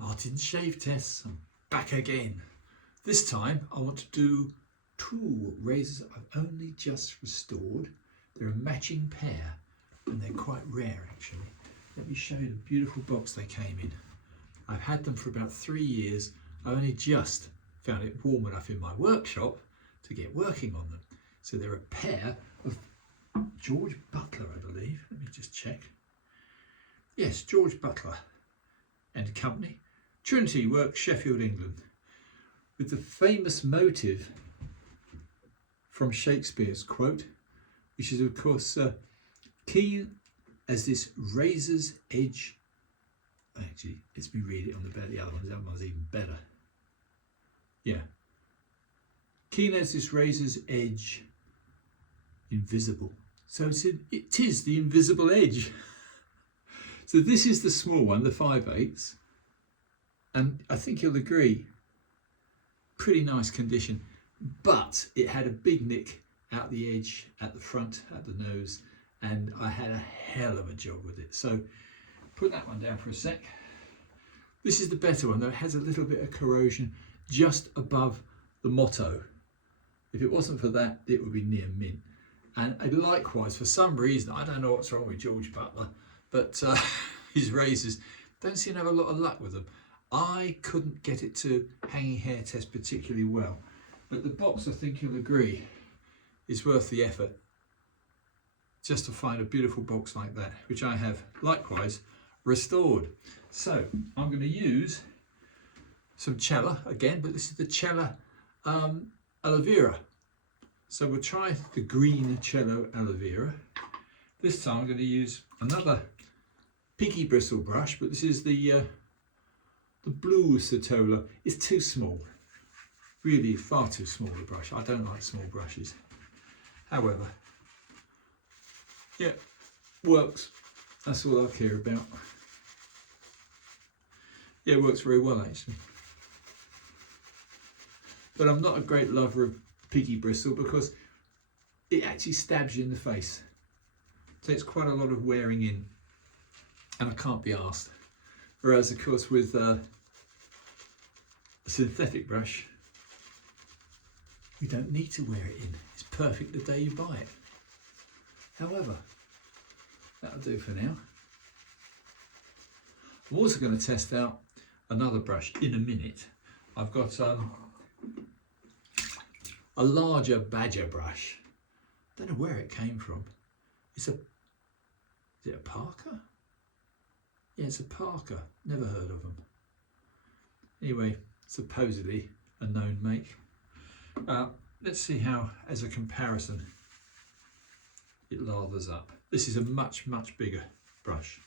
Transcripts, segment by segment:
Martin's shave tests. I'm back again. This time I want to do two razors I've only just restored. They're a matching pair and they're quite rare actually. Let me show you the beautiful box they came in. I've had them for about 3 years. I only just found it warm enough in my workshop to get working on them. So they're a pair of George Butler, I believe. Let me just check. Yes, George Butler and Company. Trinity Works, Sheffield, England. With the famous motive from Shakespeare's quote, which is of course keen as this razor's edge. Actually, let me read it on the back. The other one's even better. Yeah. Keen as this razor's edge, invisible. So it is the invisible edge. So this is the small one, the 5/8, and I think you'll agree, pretty nice condition, but it had a big nick out the edge, at the front, at the nose, and I had a hell of a job with it. So put that one down for a sec. This is the better one, though. It has a little bit of corrosion just above the motto. If it wasn't for that, it would be near mint. And likewise, for some reason, I don't know what's wrong with George Butler, but his razors don't seem to have a lot of luck with them. I couldn't get it to hanging hair test particularly well, but the box, I think you'll agree, is worth the effort just to find a beautiful box like that, which I have likewise restored. So I'm going to use some Cella again, but this is the Cella aloe vera. So we'll try the green Cello aloe vera. This time I'm going to use another piggy bristle brush, but this is the blue Satola. It's too small, really far too small a brush. I don't like small brushes. However, yeah, works. That's all I care about. Yeah, it works very well actually. But I'm not a great lover of piggy bristle because it actually stabs you in the face. So it's quite a lot of wearing in, and I can't be arsed. Whereas of course with a synthetic brush, you don't need to wear it in. It's perfect the day you buy it. However, that'll do for now. I'm also going to test out another brush in a minute. I've got a larger badger brush. Don't know where it came from. Is it a Parker? Yeah, it's a Parker. Never heard of them. Anyway, supposedly a known make. Let's see how, as a comparison, it lathers up. This is a much, much bigger brush.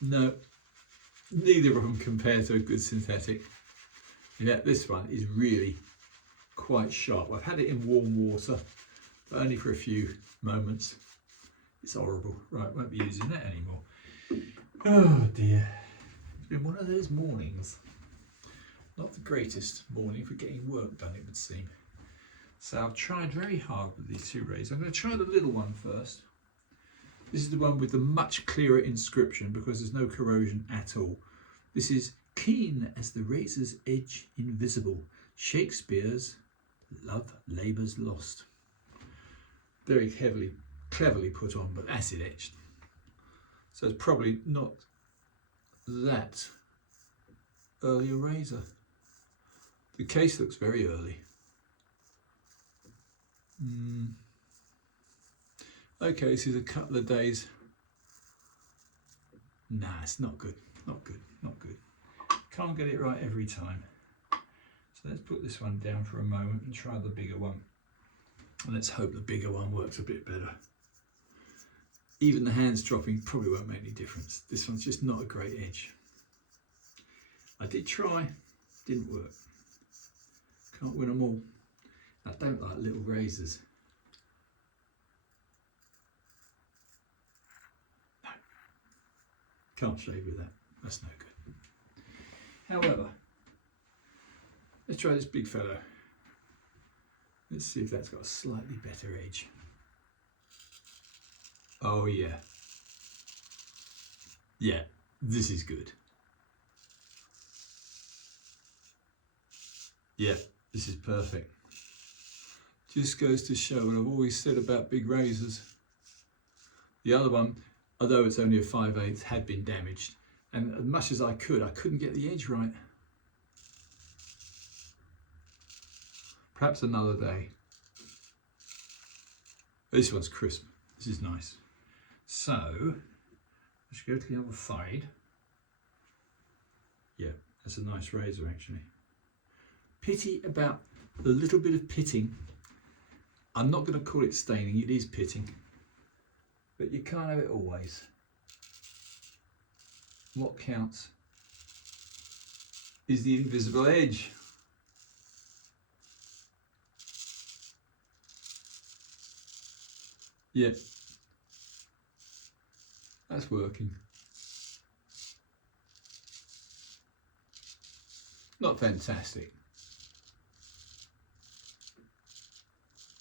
No, neither of them compare to a good synthetic. Yeah, this one is really quite sharp. I've had it in warm water, but only for a few moments. It's horrible. Right, won't be using that anymore. Oh dear. It's been one of those mornings. Not the greatest morning for getting work done, it would seem. So I've tried very hard with these two razors. I'm going to try the little one first. This is the one with the much clearer inscription because there's no corrosion at all. This is keen as the razor's edge invisible. Shakespeare's love labours lost. Very cleverly put on, but acid etched. So it's probably not that early a razor. The case looks very early. Okay, this is a couple of days. Nah, it's not good. Not good. Not good. Can't get it right every time. So let's put this one down for a moment and try the bigger one. And let's hope the bigger one works a bit better. Even the hands dropping probably won't make any difference. This one's just not a great edge. I did try, didn't work. Can't win them all. I don't like little razors. No. Can't shave with that. That's no good. However, let's try this big fellow. Let's see if that's got a slightly better edge. Oh yeah. Yeah, this is good. Yeah, this is perfect. Just goes to show what I've always said about big razors. The other one, although it's only a 5/8, had been damaged. And as much as I couldn't get the edge right. Perhaps another day. This one's crisp. This is nice. So, let's go to the other side. Yeah, that's a nice razor actually. Pity about the little bit of pitting. I'm not going to call it staining, it is pitting. But you can't have it always. What counts is the invisible edge. Yeah, that's working. Not fantastic.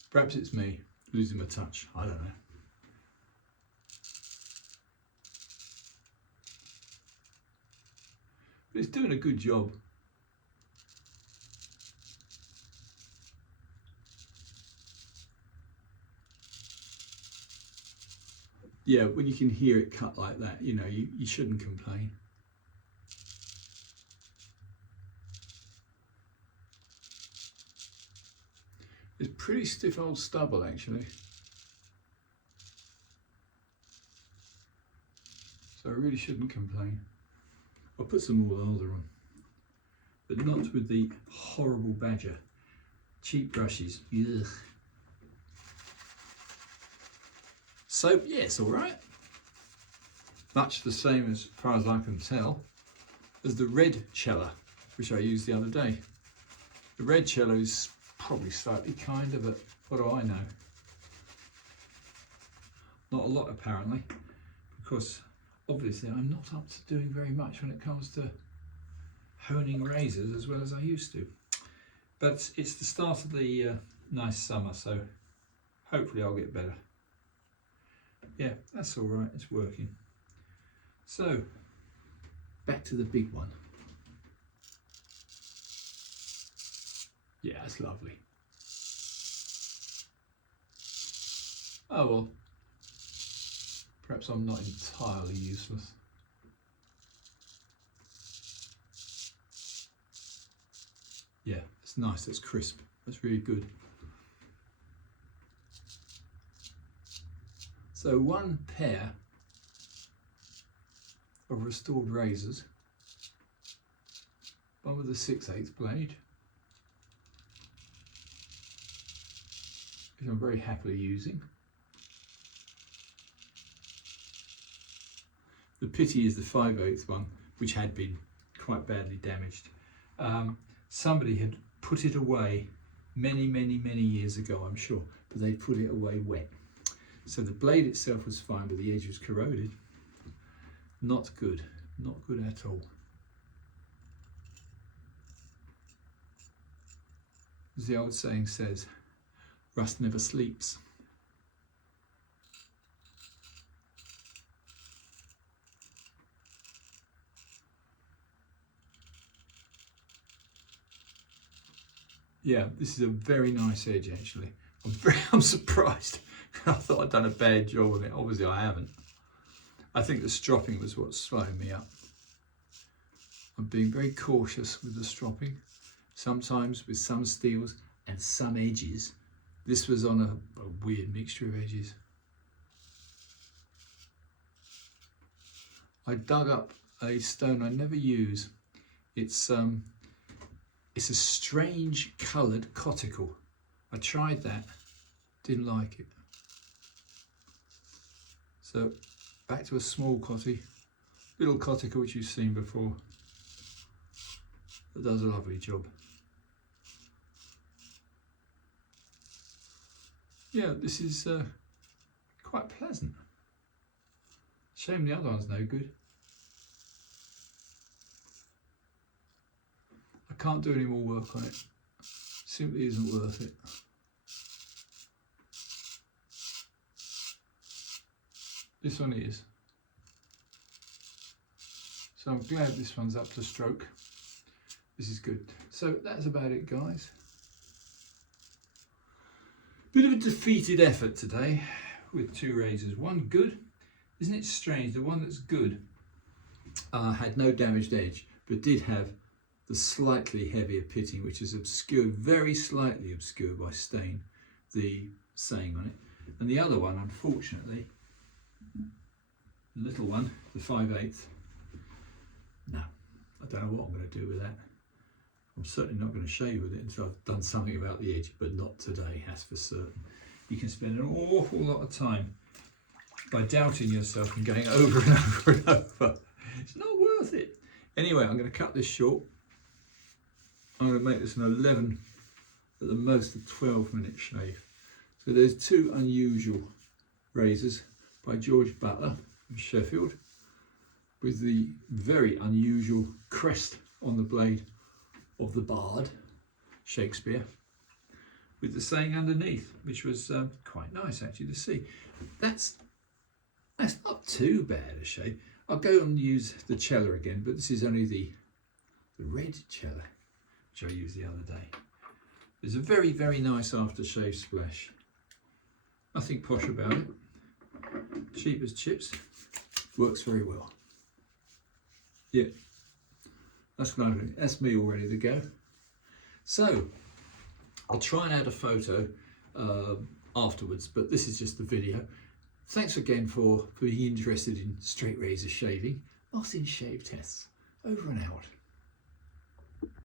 Perhaps it's me losing my touch, I don't know. But it's doing a good job. Yeah, when you can hear it cut like that, you know, you shouldn't complain. It's pretty stiff old stubble actually. So I really shouldn't complain. I'll put some more older on, but not with the horrible badger. Cheap brushes, ugh. So yeah, it's all right. Much the same as far as I can tell as the red cello, which I used the other day. The red cello is probably slightly kinder, but what do I know? Not a lot apparently, because obviously I'm not up to doing very much when it comes to honing razors as well as I used to. But it's the start of the nice summer, so hopefully I'll get better. Yeah, that's all right, it's working. So, back to the big one. Yeah, that's lovely. Oh well, perhaps I'm not entirely useless. Yeah, it's nice, that's crisp, that's really good. So one pair of restored razors, one with a 6/8 blade, which I'm very happily using. The pity is the 5/8 one, which had been quite badly damaged. Somebody had put it away many years ago, I'm sure, but they put it away wet. So the blade itself was fine, but the edge was corroded. Not good at all. As the old saying says, rust never sleeps. Yeah, this is a very nice edge actually. I'm surprised. I thought I'd done a bad job on it. Obviously I haven't. I think the stropping was what's slowing me up. I'm being very cautious with the stropping. Sometimes with some steels and some edges. This was on a weird mixture of edges. I dug up a stone I never use. It's a strange coloured cotical. I tried that, didn't like it. So back to a small cotty, little cotical which you've seen before. That does a lovely job. Yeah, this is quite pleasant. Shame the other one's no good. I can't do any more work on it. Simply isn't worth it. This one is. So I'm glad this one's up to stroke. This is good. So that's about it, guys. Bit of a defeated effort today with 2 razors. One good. Isn't it strange? The one that's good had no damaged edge, but did have the slightly heavier pitting, which is obscured, very slightly obscured by stain, the saying on it. And the other one, unfortunately, the little one, the 5/8, no, I don't know what I'm going to do with that. I'm certainly not going to shave with it until I've done something about the edge, but not today, that's for certain. You can spend an awful lot of time by doubting yourself and going over and over and over. It's not worth it. Anyway, I'm going to cut this short. I'm going to make this an 11, at the most a 12-minute shave. So there's 2 unusual razors by George Butler from Sheffield, with the very unusual crest on the blade of the bard, Shakespeare, with the saying underneath, which was quite nice actually to see. That's not too bad a shave. I'll go and use the cella again, but this is only the red cella, which I used the other day. There's a very, very nice aftershave splash. Nothing posh about it. Cheap as chips. Works very well. Yeah, that's lovely. That's me all ready to go. So, I'll try and add a photo afterwards, but this is just the video. Thanks again for being interested in straight razor shaving. Martin's Shave Tests. Over and out.